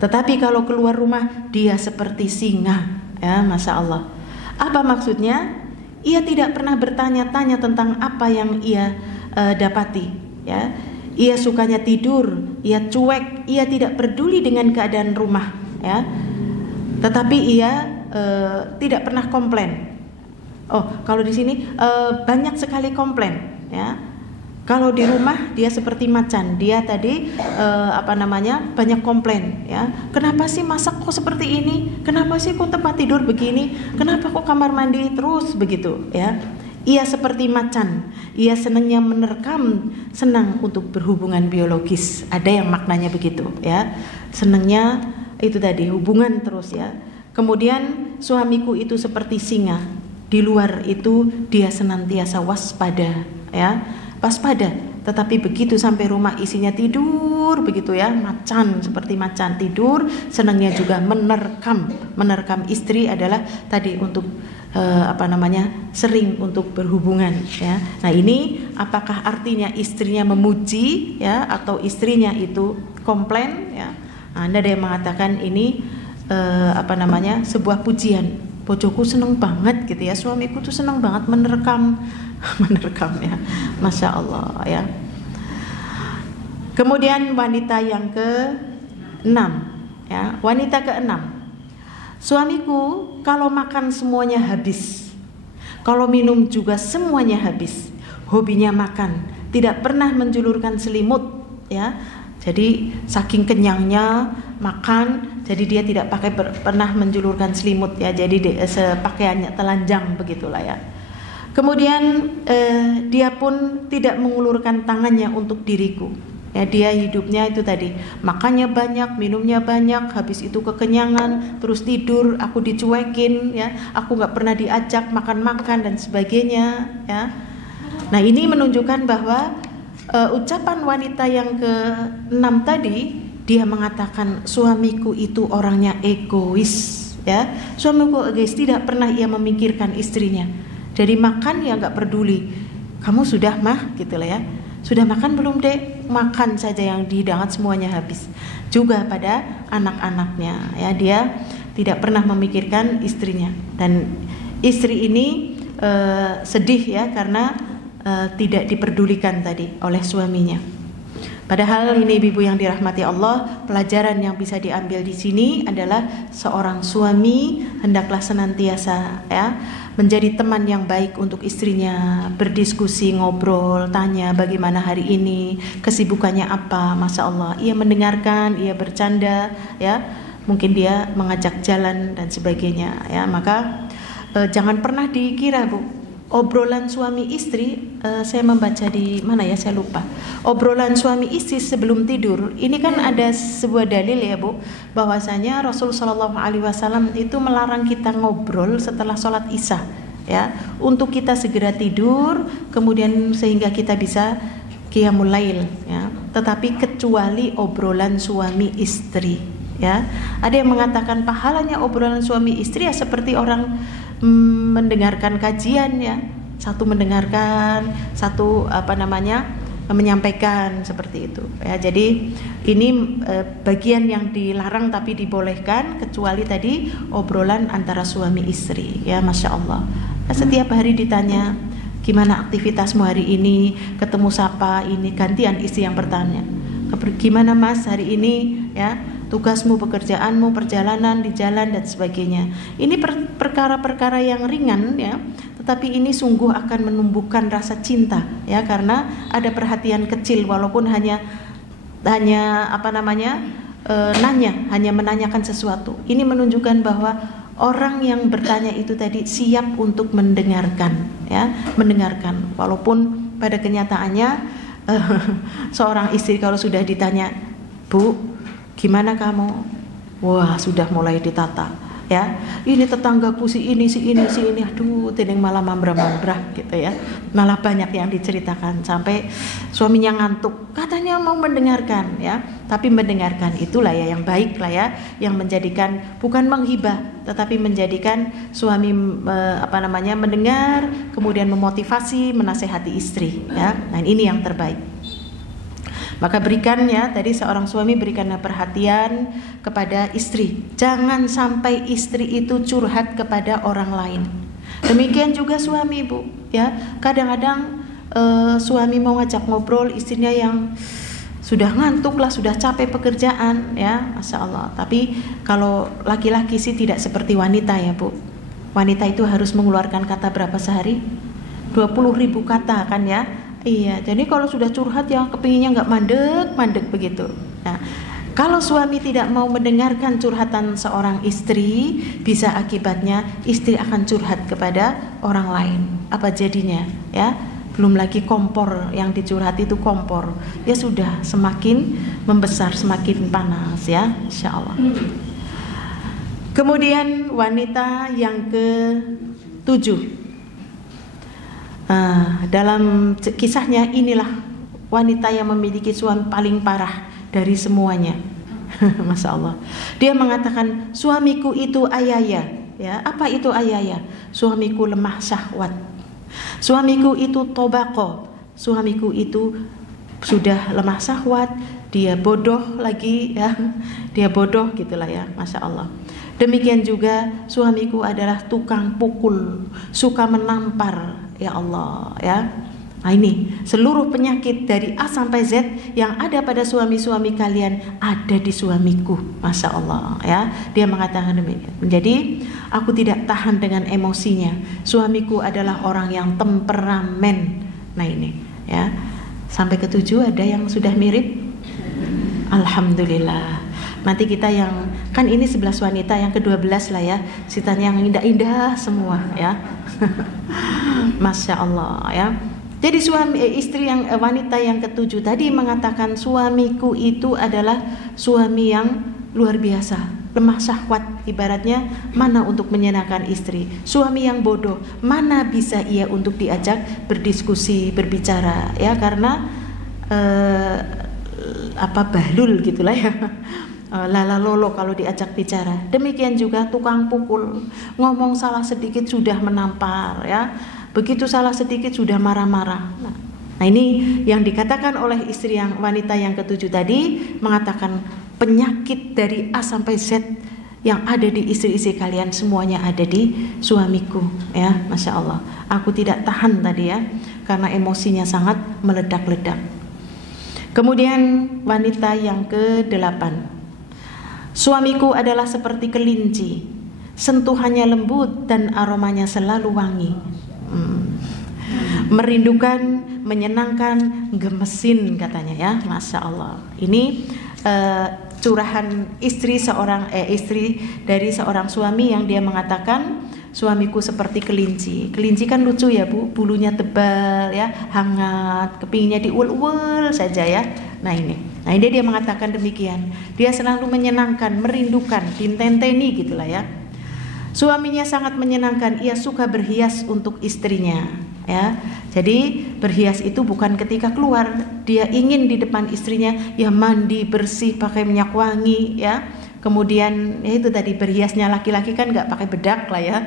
tetapi kalau keluar rumah dia seperti singa ya. Masya Allah. Apa maksudnya? Ia tidak pernah bertanya-tanya tentang apa yang ia dapati ya. Ia sukanya tidur, ia cuek, ia tidak peduli dengan keadaan rumah ya. Tetapi ia tidak pernah komplain. Oh, kalau di sini banyak sekali komplain ya. Kalau di rumah dia seperti macan, dia tadi banyak komplain ya. Kenapa sih masak kok seperti ini? Kenapa sih kok tempat tidur begini? Kenapa kok kamar mandi terus begitu ya? Ia seperti macan, ia senangnya menerkam, senang untuk berhubungan biologis. Ada yang maknanya begitu ya. Senangnya itu tadi hubungan terus ya. Kemudian suamiku itu seperti singa. Di luar itu dia senantiasa waspada ya. Waspada, tetapi begitu sampai rumah isinya tidur begitu ya, macan, seperti macan tidur, senangnya juga menerkam istri adalah tadi untuk sering untuk berhubungan ya. Nah ini apakah artinya istrinya memuji ya atau istrinya itu komplain ya? Anda ada yang mengatakan ini sebuah pujian. Bojoku seneng banget gitu ya, suamiku tuh seneng banget menerkam ya. Masya Allah ya. Kemudian wanita yang ke-6 ya, wanita ke-6, suamiku kalau makan semuanya habis, kalau minum juga semuanya habis. Hobinya makan, tidak pernah menjulurkan selimut ya. Jadi saking kenyangnya makan, jadi dia tidak pernah menjulurkan selimut ya. Jadi pakaiannya telanjang begitulah ya. Kemudian dia pun tidak mengulurkan tangannya untuk diriku. Ya, dia hidupnya itu tadi, makannya banyak, minumnya banyak, habis itu kekenyangan, terus tidur, aku dicuekin ya, aku nggak pernah diajak makan-makan dan sebagainya ya. Nah ini menunjukkan bahwa ucapan wanita yang ke-6 tadi, dia mengatakan suamiku itu orangnya egois ya. Suamiku egois, tidak pernah ia memikirkan istrinya. Dari makan ya nggak peduli, kamu sudah mah gitu lah ya, sudah makan belum dek, makan saja yang dihidangan semuanya habis. Juga pada anak-anaknya ya, dia tidak pernah memikirkan istrinya. Dan istri ini sedih ya karena tidak diperdulikan tadi oleh suaminya. Padahal ini ibu yang dirahmati Allah, pelajaran yang bisa diambil di sini adalah seorang suami hendaklah senantiasa ya menjadi teman yang baik untuk istrinya, berdiskusi, ngobrol, tanya bagaimana hari ini, kesibukannya apa, masya Allah, ia mendengarkan, ia bercanda ya, mungkin dia mengajak jalan dan sebagainya ya. Maka jangan pernah dikira bu, obrolan suami istri, saya membaca di mana ya, saya lupa. Obrolan suami istri sebelum tidur, ini kan ada sebuah dalil ya bu, bahwasanya Rasul Shallallahu Alaihi Wasallam itu melarang kita ngobrol setelah sholat isya, ya, untuk kita segera tidur, kemudian sehingga kita bisa qiyamul lail, ya. Tetapi kecuali obrolan suami istri, ya. Ada yang mengatakan pahalanya obrolan suami istri ya seperti orang mendengarkan kajian ya, satu mendengarkan, satu menyampaikan seperti itu ya. Jadi ini bagian yang dilarang tapi dibolehkan kecuali tadi obrolan antara suami istri ya, masya Allah. Nah, setiap hari ditanya gimana aktivitasmu hari ini, ketemu siapa, ini gantian istri yang bertanya gimana mas hari ini ya, tugasmu, pekerjaanmu, perjalanan di jalan dan sebagainya. Ini perkara-perkara yang ringan ya, tetapi ini sungguh akan menumbuhkan rasa cinta ya, karena ada perhatian kecil walaupun hanya nanya, hanya menanyakan sesuatu. Ini menunjukkan bahwa orang yang bertanya itu tadi siap untuk mendengarkan ya, mendengarkan walaupun pada kenyataannya seorang istri kalau sudah ditanya, Bu, gimana kamu? Wah, sudah mulai ditata ya. Ini tetanggaku si ini, aduh, teneng malah mambrah-mambrah gitu ya. Malah banyak yang diceritakan sampai suaminya ngantuk. Katanya mau mendengarkan ya. Tapi mendengarkan itulah ya yang baik lah ya, yang menjadikan bukan menghibah, tetapi menjadikan suami mendengar, kemudian memotivasi, menasehati istri ya. Nah, ini yang terbaik. Maka berikan ya, tadi seorang suami berikanlah perhatian kepada istri. Jangan sampai istri itu curhat kepada orang lain. Demikian juga suami bu, ya. Kadang-kadang suami mau ngajak ngobrol, istrinya yang sudah ngantuk lah, sudah capek pekerjaan, ya, masya Allah. Tapi kalau laki-laki sih tidak seperti wanita ya bu. Wanita itu harus mengeluarkan kata berapa sehari? 20.000 kata kan ya. Iya, jadi kalau sudah curhat ya kepinginnya nggak mandek begitu. Nah, kalau suami tidak mau mendengarkan curhatan seorang istri, bisa akibatnya istri akan curhat kepada orang lain. Apa jadinya? Ya, belum lagi kompor yang dicurhati itu kompor. Ya sudah semakin membesar, semakin panas ya, insya Allah. Kemudian wanita yang ke-7. Dalam kisahnya inilah wanita yang memiliki suami paling parah dari semuanya. Masya Allah. Dia mengatakan suamiku itu ayaya. Ya, apa itu ayaya? Suamiku lemah syahwat. Suamiku itu tobako. Suamiku itu sudah lemah syahwat. Dia bodoh lagi ya. Dia bodoh gitulah ya. Masya Allah. Demikian juga suamiku adalah tukang pukul, suka menampar. Ya Allah ya. Nah ini seluruh penyakit dari A sampai Z yang ada pada suami-suami kalian ada di suamiku, masya Allah ya. Dia mengatakan demikian. Jadi aku tidak tahan dengan emosinya. Suamiku adalah orang yang temperamen. Nah ini ya. Sampai ke-7 ada yang sudah mirip. Alhamdulillah. Nanti kita yang kan ini 11 wanita, yang ke-12 lah ya, sitanya yang indah-indah semua ya. Masya Allah ya. Jadi istri yang wanita yang ke-7 tadi mengatakan suamiku itu adalah suami yang luar biasa, lemah syahwat, ibaratnya mana untuk menyenangkan istri. Suami yang bodoh, mana bisa ia untuk diajak berdiskusi, berbicara ya, karena bahlul gitulah ya. Lala lolo kalau diajak bicara. Demikian juga tukang pukul, ngomong salah sedikit sudah menampar ya. Begitu salah sedikit sudah marah-marah. Nah, ini yang dikatakan oleh istri yang wanita yang ketujuh tadi, mengatakan penyakit dari A sampai Z yang ada di istri-istri kalian semuanya ada di suamiku, ya, Masya Allah. Aku tidak tahan tadi ya, karena emosinya sangat meledak-ledak. Kemudian wanita yang ke-8, suamiku adalah seperti kelinci, sentuhannya lembut dan aromanya selalu wangi. Merindukan, menyenangkan, gemesin katanya ya, Masya Allah. Ini curahan istri dari seorang suami yang dia mengatakan suamiku seperti kelinci. Kelinci kan lucu ya Bu, bulunya tebal ya, hangat, kepinginnya diul-ul saja ya. Nah ini dia mengatakan demikian. Dia selalu menyenangkan, merindukan, dintenteni gitulah ya. Suaminya sangat menyenangkan, ia suka berhias untuk istrinya ya. Jadi berhias itu bukan ketika keluar, dia ingin di depan istrinya ya mandi bersih pakai minyak wangi ya. Kemudian ya itu tadi, berhiasnya laki-laki kan nggak pakai bedak lah ya,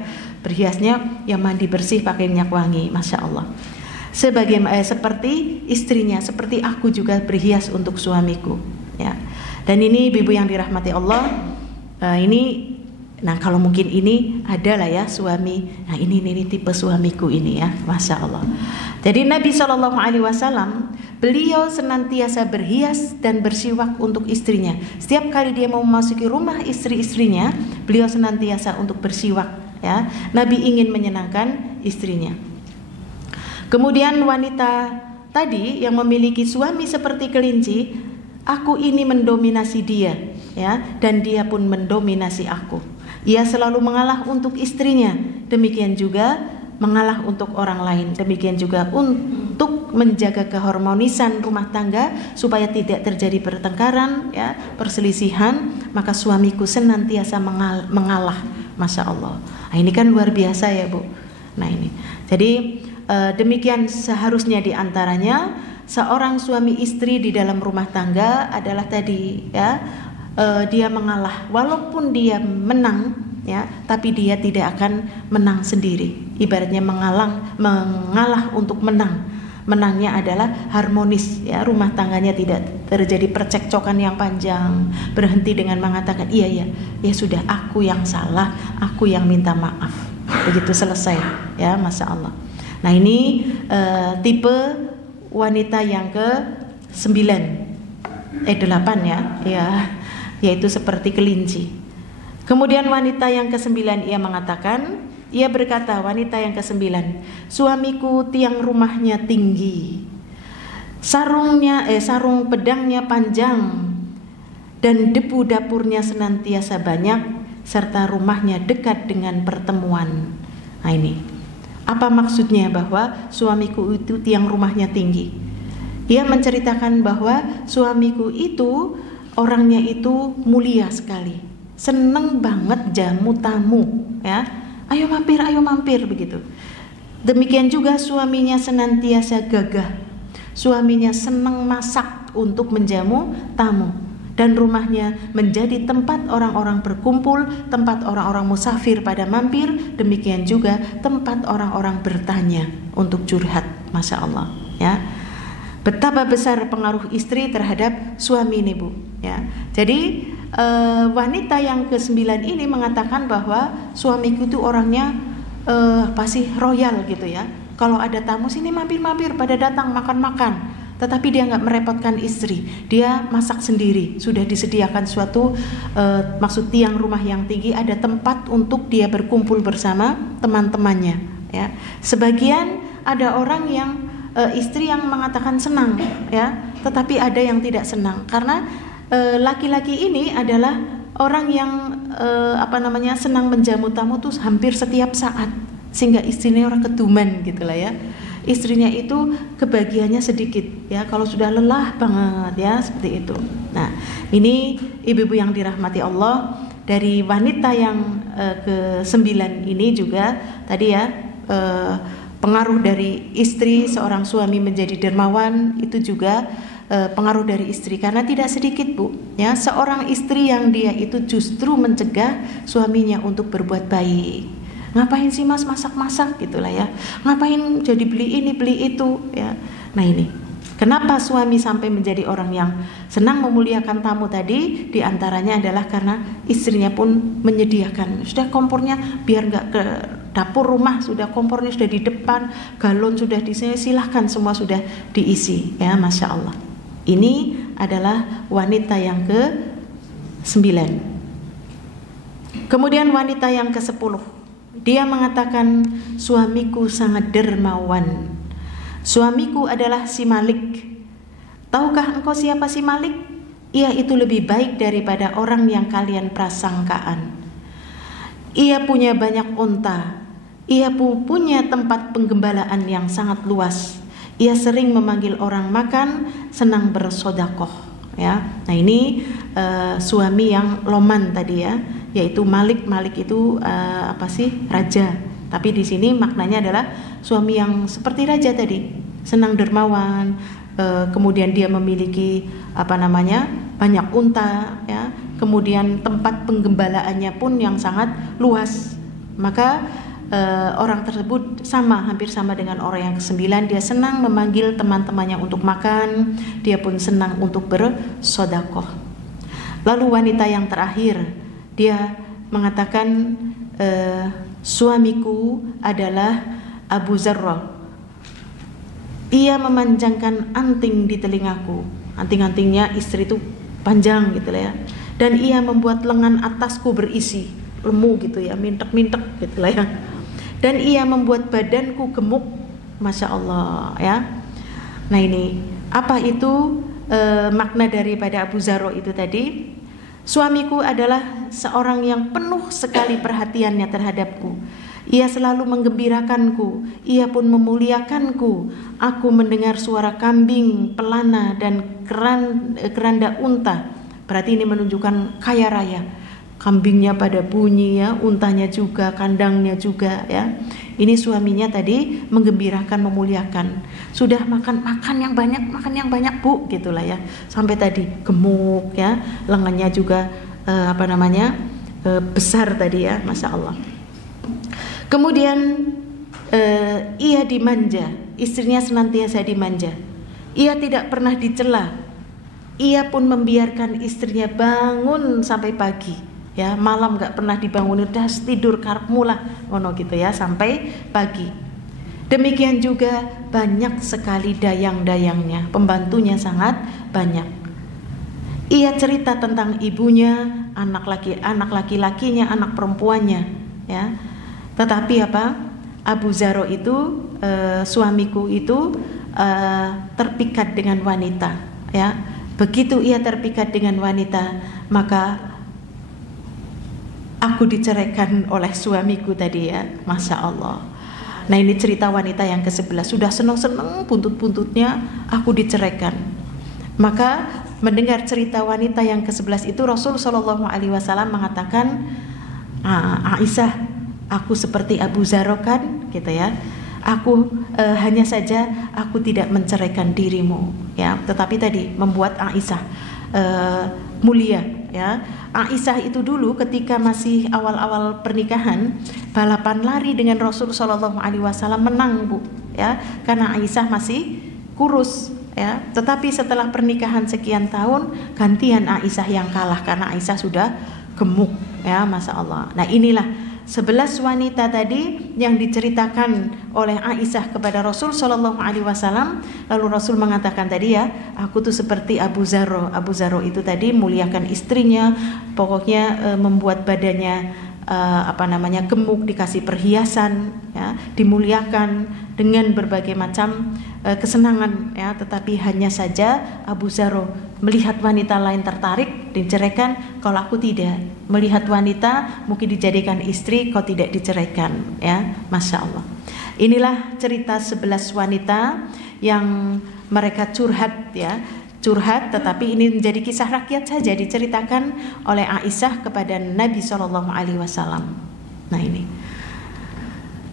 berhiasnya ya mandi bersih pakai minyak wangi, Masya Allah. Seperti istrinya, seperti aku juga berhias untuk suamiku ya. Dan ini ibu yang dirahmati Allah, nah kalau mungkin ini adalah ya suami, nah ini tipe suamiku ini ya, Masya Allah. Jadi Nabi SAW, beliau senantiasa berhias dan bersiwak untuk istrinya. Setiap kali dia mau memasuki rumah istri-istrinya, beliau senantiasa untuk bersiwak ya. Nabi ingin menyenangkan istrinya. Kemudian wanita tadi yang memiliki suami seperti kelinci, aku ini mendominasi dia ya, dan dia pun mendominasi aku. Ia selalu mengalah untuk istrinya, demikian juga mengalah untuk orang lain, demikian juga untuk menjaga keharmonisan rumah tangga supaya tidak terjadi pertengkaran ya, perselisihan, maka suamiku senantiasa mengalah, Masya Allah. Nah, ini kan luar biasa ya Bu. Nah ini, jadi demikian seharusnya diantaranya seorang suami istri di dalam rumah tangga adalah tadi ya, dia mengalah walaupun dia menang ya, tapi dia tidak akan menang sendiri. Ibaratnya mengalah untuk menang. Menangnya adalah harmonis ya, rumah tangganya tidak terjadi percekcokan yang panjang, berhenti dengan mengatakan iya ya sudah, aku yang salah, aku yang minta maaf. Begitu selesai ya, Masya Allah. Nah ini tipe wanita yang ke-9 8 ya, yaitu seperti kelinci. Kemudian wanita yang ke-9 ia berkata, wanita yang ke-9, suamiku tiang rumahnya tinggi, sarung pedangnya panjang, dan debu dapurnya senantiasa banyak, serta rumahnya dekat dengan pertemuan. Nah ini, apa maksudnya bahwa suamiku itu tiang rumahnya tinggi? Ia menceritakan bahwa suamiku itu orangnya itu mulia sekali, seneng banget jamu tamu ya, ayo mampir begitu. Demikian juga suaminya senantiasa gagah, suaminya senang masak untuk menjamu tamu, dan rumahnya menjadi tempat orang-orang berkumpul, tempat orang-orang musafir pada mampir, demikian juga tempat orang-orang bertanya untuk curhat, Masya Allah ya. Betapa besar pengaruh istri terhadap suami ini Bu ya. Jadi wanita yang ke-9 ini mengatakan bahwa suamiku itu orangnya pasti royal gitu ya. Kalau ada tamu sini mampir-mampir, pada datang makan-makan, tetapi dia nggak merepotkan istri, dia masak sendiri, sudah disediakan suatu maksud tiang rumah yang tinggi, ada tempat untuk dia berkumpul bersama teman-temannya ya. Sebagian ada orang yang istri yang mengatakan senang ya, tetapi ada yang tidak senang karena laki-laki ini adalah orang yang senang menjamu tamu tuh hampir setiap saat, sehingga istrinya orang keduman gitulah ya. Istrinya itu kebahagiaannya sedikit ya, kalau sudah lelah banget ya, seperti itu. Nah ini ibu-ibu yang dirahmati Allah, dari wanita yang ke-9 ini juga tadi ya, pengaruh dari istri, seorang suami menjadi dermawan itu juga pengaruh dari istri, karena tidak sedikit Bu ya, seorang istri yang dia itu justru mencegah suaminya untuk berbuat baik, ngapain sih mas masak-masak gitulah ya, ngapain jadi beli ini beli itu ya. Nah ini kenapa suami sampai menjadi orang yang senang memuliakan tamu tadi, diantaranya adalah karena istrinya pun menyediakan, sudah kompornya biar nggak ke dapur rumah, sudah kompornya sudah di depan, galon sudah di sini, silahkan semua sudah diisi ya, Masya Allah. Ini adalah wanita yang ke-9. Kemudian wanita yang ke-10, dia mengatakan suamiku sangat dermawan, suamiku adalah si Malik. Tahukah engkau siapa si Malik? Ia itu lebih baik daripada orang yang kalian prasangkaan. Ia punya banyak unta, ia punya tempat penggembalaan yang sangat luas. Ia sering memanggil orang makan, senang bersodakoh ya. Nah ini suami yang loman tadi ya, yaitu Malik. Malik itu apa sih? Raja. Tapi di sini maknanya adalah suami yang seperti raja tadi, senang dermawan, kemudian dia memiliki banyak unta ya, kemudian tempat penggembalaannya pun yang sangat luas. Maka orang tersebut hampir sama dengan orang yang ke-9, dia senang memanggil teman-temannya untuk makan, dia pun senang untuk bersodakoh. Lalu wanita yang terakhir, dia mengatakan suamiku adalah Abu Zarrah. Ia memanjangkan anting di telingaku, anting-antingnya istri itu panjang gitu lah ya, dan ia membuat lengan atasku berisi lemu gitu ya, mintek-mintek gitu lah ya, dan ia membuat badanku gemuk, Masya Allah ya. Nah ini apa itu makna daripada Abu Zarrah itu tadi? Suamiku adalah seorang yang penuh sekali perhatiannya terhadapku. Ia selalu menggembirakanku, ia pun memuliakanku. Aku mendengar suara kambing, pelana dan keranda unta. Berarti ini menunjukkan kaya raya. Kambingnya pada bunyi ya, untanya juga, kandangnya juga ya. Ini suaminya tadi menggembirakan, memuliakan. Sudah makan yang banyak bu, gitulah ya. Sampai tadi gemuk ya, lengannya juga besar tadi ya, Masya Allah. Kemudian ia dimanja, istrinya senantiasa dimanja. Ia tidak pernah dicela. Ia pun membiarkan istrinya bangun sampai pagi. Ya, malam nggak pernah dibangunin, udah tidur karepmu lah, ngono gitu ya, sampai pagi. Demikian juga banyak sekali dayang-dayangnya, pembantunya sangat banyak. Ia cerita tentang ibunya, anak laki-lakinya, anak perempuannya, ya. Tetapi Abu Zarrah itu suamiku itu terpikat dengan wanita, ya. Begitu ia terpikat dengan wanita, maka aku diceraikan oleh suamiku tadi ya, Masya Allah. Nah ini cerita wanita yang ke-11, sudah senang-senang buntut-buntutnya aku diceraikan. Maka mendengar cerita wanita yang ke-11 itu, Rasul SAW mengatakan, Aisyah, aku seperti Abu Zarrah kan, gitu ya. Aku hanya saja aku tidak menceraikan dirimu, ya. Tetapi tadi membuat Aisyah mulia, ya. Aisyah itu dulu ketika masih awal-awal pernikahan, balapan lari dengan Rasul SAW menang bu, ya, karena Aisyah masih kurus, ya. Tetapi setelah pernikahan sekian tahun, gantian Aisyah yang kalah karena Aisyah sudah gemuk, ya, Masya Allah. Nah inilah 11 wanita tadi yang diceritakan oleh Aisyah kepada Rasul SAW. Lalu Rasul mengatakan tadi ya, aku tuh seperti Abu Zarrah. Abu Zarrah itu tadi muliakan istrinya, pokoknya membuat badannya gemuk, dikasih perhiasan, ya, dimuliakan dengan berbagai macam kesenangan, ya. Tetapi hanya saja Abu Zarrah melihat wanita lain tertarik, diceraikan. Kalau aku tidak, melihat wanita mungkin dijadikan istri, kau tidak diceraikan, ya, Masya Allah. Inilah cerita 11 wanita yang mereka curhat, ya, curhat, tetapi ini menjadi kisah rakyat saja, diceritakan oleh Aisyah kepada Nabi SAW. Nah ini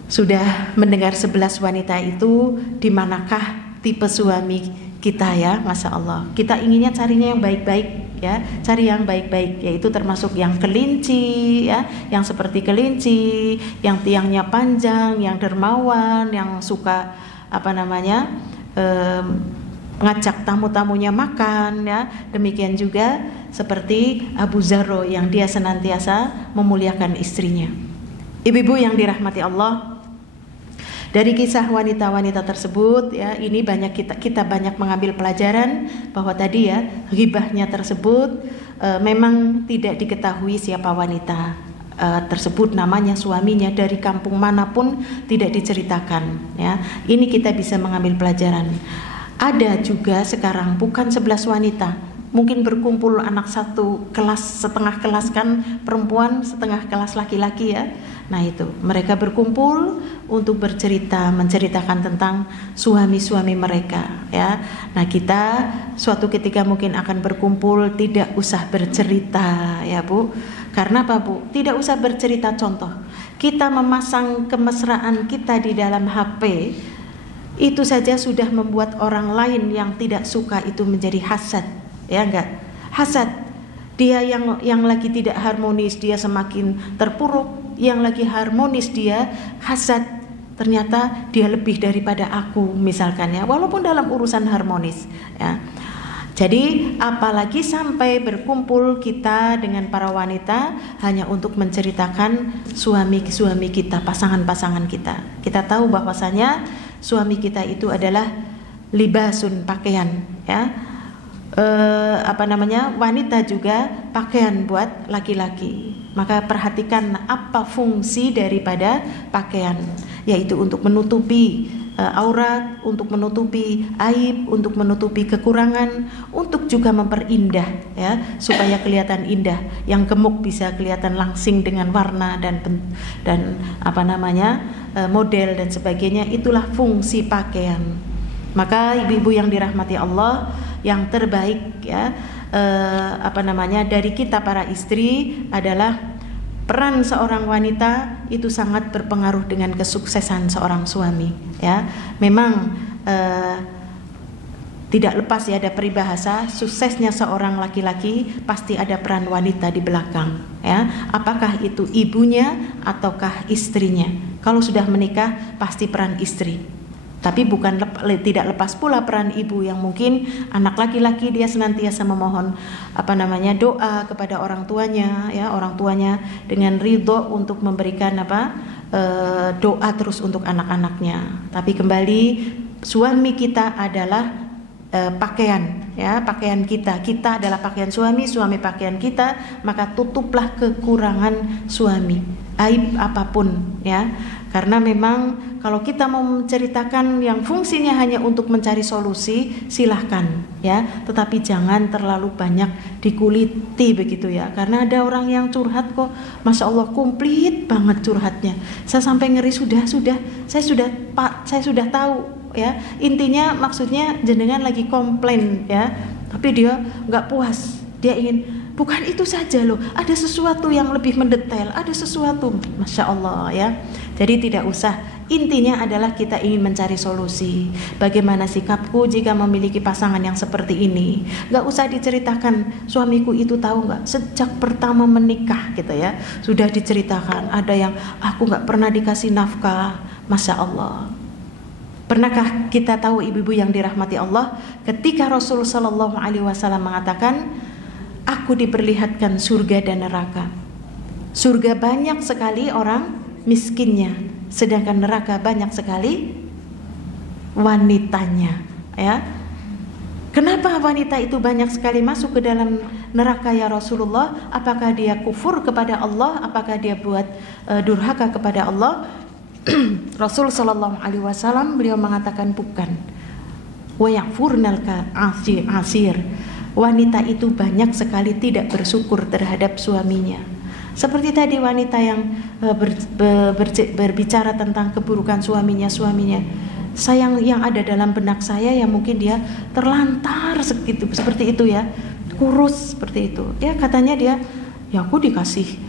sudah mendengar 11 wanita itu, di manakah tipe suami kita ya, Masya Allah. Kita inginnya carinya yang baik-baik ya, cari yang baik-baik, yaitu termasuk yang kelinci ya, yang seperti kelinci, yang tiangnya panjang, yang dermawan, yang suka ngajak tamu-tamunya makan ya. Demikian juga seperti Abu Zarro yang dia senantiasa memuliakan istrinya. Ibu-ibu yang dirahmati Allah, dari kisah wanita-wanita tersebut ya, ini banyak kita banyak mengambil pelajaran bahwa tadi ya, ghibahnya tersebut memang tidak diketahui siapa wanita tersebut, namanya, suaminya, dari kampung manapun tidak diceritakan ya. Ini kita bisa mengambil pelajaran. Ada juga sekarang bukan 11 wanita, mungkin berkumpul anak satu kelas, setengah kelas kan perempuan, setengah kelas laki-laki ya. Nah itu, mereka berkumpul untuk menceritakan tentang suami-suami mereka ya. Nah kita suatu ketika mungkin akan berkumpul, tidak usah bercerita ya Bu. Karena apa Bu? Tidak usah bercerita. Contoh, kita memasang kemesraan kita di dalam HP, itu saja sudah membuat orang lain yang tidak suka itu menjadi hasad, ya enggak? Hasad. Dia yang lagi tidak harmonis, dia semakin terpuruk. Yang lagi harmonis, dia hasad. Ternyata dia lebih daripada aku, misalkan ya, walaupun dalam urusan harmonis ya. Jadi apalagi sampai berkumpul kita dengan para wanita hanya untuk menceritakan suami-suami kita, pasangan-pasangan kita. Kita tahu bahwasanya suami kita itu adalah libasun, pakaian ya. Wanita juga pakaian buat laki-laki. Maka perhatikan apa fungsi daripada pakaian, yaitu untuk menutupi aurat, untuk menutupi aib, untuk menutupi kekurangan, untuk juga memperindah ya, supaya kelihatan indah. Yang gemuk bisa kelihatan langsing dengan warna dan model dan sebagainya. Itulah fungsi pakaian. Maka ibu-ibu yang dirahmati Allah, yang terbaik ya dari kita para istri adalah peran seorang wanita itu sangat berpengaruh dengan kesuksesan seorang suami ya. Memang tidak lepas ya, ada peribahasa, suksesnya seorang laki-laki pasti ada peran wanita di belakang ya. Apakah itu ibunya ataukah istrinya? Kalau sudah menikah pasti peran istri. Tapi tidak lepas pula peran ibu, yang mungkin anak laki-laki dia senantiasa memohon doa kepada orang tuanya ya, orang tuanya dengan ridho untuk memberikan doa terus untuk anak-anaknya. Tapi kembali, suami kita adalah pakaian ya, pakaian kita adalah pakaian suami, suami pakaian kita. Maka tutuplah kekurangan suami, aib apapun ya. Karena memang kalau kita mau menceritakan yang fungsinya hanya untuk mencari solusi, silahkan ya, tetapi jangan terlalu banyak dikuliti begitu ya. Karena ada orang yang curhat kok, Masya Allah komplit banget curhatnya. Saya sampai ngeri, sudah saya sudah tahu ya, intinya maksudnya jenengan lagi komplain ya, tapi dia nggak puas, dia ingin, bukan itu saja loh, ada sesuatu yang lebih mendetail, ada sesuatu, Masya Allah ya. Jadi tidak usah, intinya adalah kita ingin mencari solusi. Bagaimana sikapku jika memiliki pasangan yang seperti ini? Gak usah diceritakan, suamiku itu tahu gak, sejak pertama menikah gitu ya, sudah diceritakan. Ada yang, aku gak pernah dikasih nafkah. Masya Allah. Pernahkah kita tahu ibu-ibu yang dirahmati Allah, ketika Rasul Sallallahu Alaihi Wasallam mengatakan, aku diperlihatkan surga dan neraka. Surga banyak sekali orang miskinnya, sedangkan neraka banyak sekali wanitanya ya. Kenapa wanita itu banyak sekali masuk ke dalam neraka ya Rasulullah? Apakah dia kufur kepada Allah? Apakah dia buat durhaka kepada Allah? Rasul Sallallahu Alaihi Wasallam beliau mengatakan bukan. Wa yakfurnal asir. Wanita itu banyak sekali tidak bersyukur terhadap suaminya. Seperti tadi wanita yang berbicara tentang keburukan suaminya. Sayang, yang ada dalam benak saya ya mungkin dia terlantar seperti itu ya, kurus seperti itu. Ya katanya dia, ya aku dikasih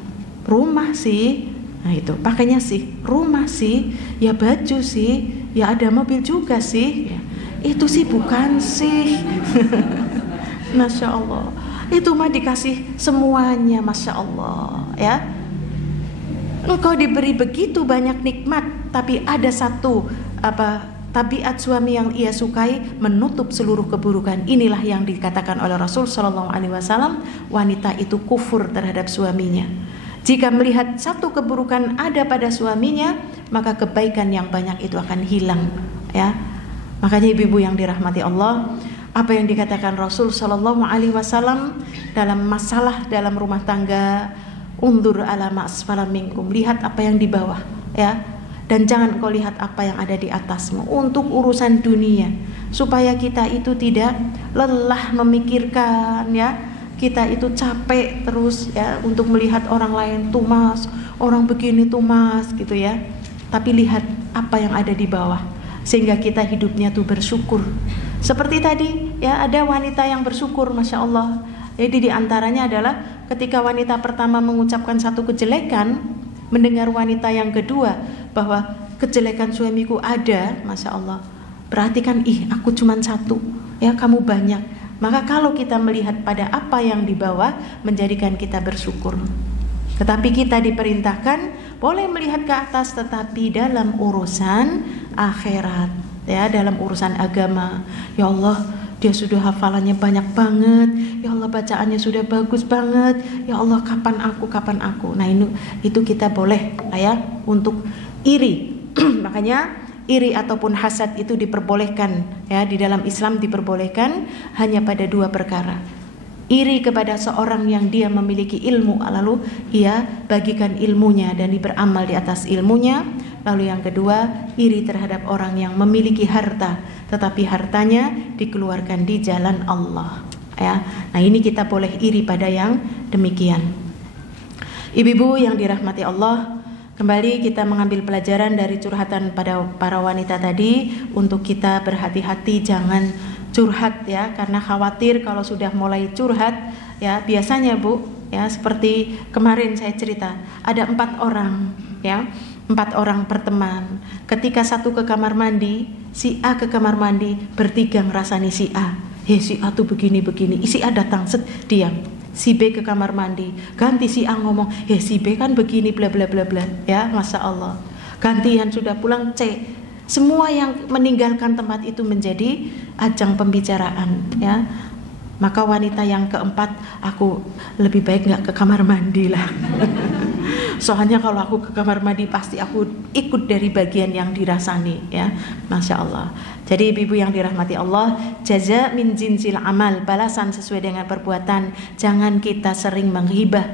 rumah sih, nah itu pakainya sih rumah sih, ya baju sih, ya ada mobil juga sih, ya, itu sih bukan sih. Masya Allah. Itu mah dikasih semuanya, Masya Allah ya. Engkau diberi begitu banyak nikmat, tapi ada satu tabiat suami yang ia sukai, menutup seluruh keburukan. Inilah yang dikatakan oleh Rasul Shallallahu Alaihi Wasallam, wanita itu kufur terhadap suaminya. Jika melihat satu keburukan ada pada suaminya, maka kebaikan yang banyak itu akan hilang ya. Makanya ibu-ibu yang dirahmati Allah, apa yang dikatakan Rasul Shallallahu Alaihi Wasallam dalam masalah dalam rumah tangga, undur ala ma'asfala minkum, lihat apa yang di bawah ya, dan jangan kau lihat apa yang ada di atasmu, untuk urusan dunia, supaya kita itu tidak lelah memikirkan ya, kita itu capek terus ya untuk melihat orang lain tuh mas, orang begini tuh mas gitu ya, tapi lihat apa yang ada di bawah, sehingga kita hidupnya tuh bersyukur. Seperti tadi ya, ada wanita yang bersyukur, Masya Allah. Jadi diantaranya adalah ketika wanita pertama mengucapkan satu kejelekan, mendengar wanita yang kedua bahwa kejelekan suamiku ada, Masya Allah, berarti kan aku cuma satu ya, kamu banyak. Maka kalau kita melihat pada apa yang di bawah, menjadikan kita bersyukur. Tetapi kita diperintahkan boleh melihat ke atas, tetapi dalam urusan akhirat ya, dalam urusan agama. Ya Allah, dia sudah hafalannya banyak banget, ya Allah bacaannya sudah bagus banget, ya Allah kapan aku. Nah itu kita boleh ya untuk iri. Makanya iri ataupun hasad itu diperbolehkan ya, di dalam Islam diperbolehkan hanya pada dua perkara. Iri kepada seorang yang dia memiliki ilmu, lalu ia bagikan ilmunya dan beramal di atas ilmunya. Lalu yang kedua, iri terhadap orang yang memiliki harta, tetapi hartanya dikeluarkan di jalan Allah ya. Nah ini kita boleh iri pada yang demikian. Ibu-ibu yang dirahmati Allah, kembali kita mengambil pelajaran dari curhatan pada para wanita tadi, untuk kita berhati-hati jangan curhat ya, karena khawatir kalau sudah mulai curhat ya, biasanya Bu ya, seperti kemarin saya cerita, ada 4 orang ya, 4 orang berteman. Ketika satu ke kamar mandi, si A ke kamar mandi, bertiga ngerasani si A. Si A tuh begini. Si A datang, diam. Si B ke kamar mandi, ganti si A ngomong, si B kan begini bla bla bla bla. Ya, Masya Allah. Gantian sudah pulang C. Semua yang meninggalkan tempat itu menjadi ajang pembicaraan ya. Maka wanita yang keempat, aku lebih baik nggak ke kamar mandi lah. Soalnya kalau aku ke kamar mandi pasti aku ikut dari bagian yang dirasani ya. Masya Allah. Jadi ibu-ibu yang dirahmati Allah, jaza min jinsil amal, balasan sesuai dengan perbuatan. Jangan kita sering menghibah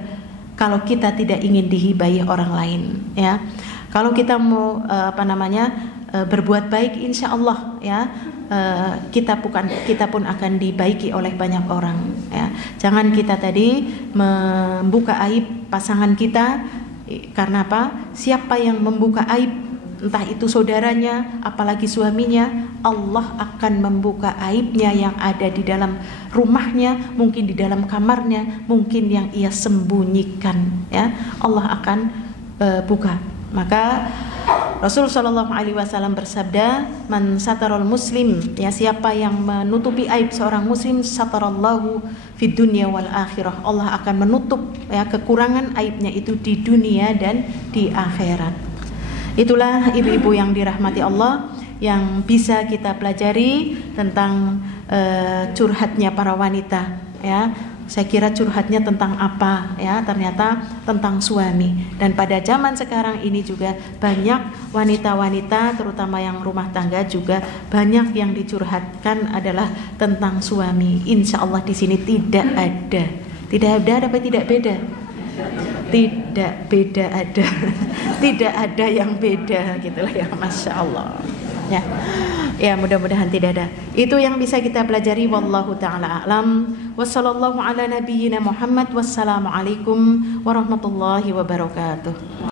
kalau kita tidak ingin dihibahi orang lain ya. Kalau kita mau berbuat baik, insya Allah ya, kita pun akan dibaiki oleh banyak orang ya. Jangan kita tadi membuka aib pasangan kita, karena apa? Siapa yang membuka aib, entah itu saudaranya apalagi suaminya, Allah akan membuka aibnya yang ada di dalam rumahnya, mungkin di dalam kamarnya, mungkin yang ia sembunyikan ya, Allah akan buka. Maka Rasul Shallallahu Alaihi Wasallam bersabda, man satarul muslim, ya, siapa yang menutupi aib seorang muslim, satarallahu fid dunya wal akhirah, Allah akan menutup ya kekurangan aibnya itu di dunia dan di akhirat. Itulah ibu-ibu yang dirahmati Allah yang bisa kita pelajari tentang curhatnya para wanita ya. Saya kira curhatnya tentang apa ya, ternyata tentang suami. Dan pada zaman sekarang ini juga banyak wanita-wanita, terutama yang rumah tangga, juga banyak yang dicurhatkan adalah tentang suami. Insya Allah di sini tidak ada apa tidak beda? Tidak beda ada. Tidak ada yang beda gitulah ya, Masya Allah ya. Ya, mudah-mudahan tidak ada. Itu yang bisa kita pelajari. Wallahu ta'ala a'lam. Wassallallahu ala nabiyyina Muhammad. Wassalamualaikum warahmatullahi wabarakatuh.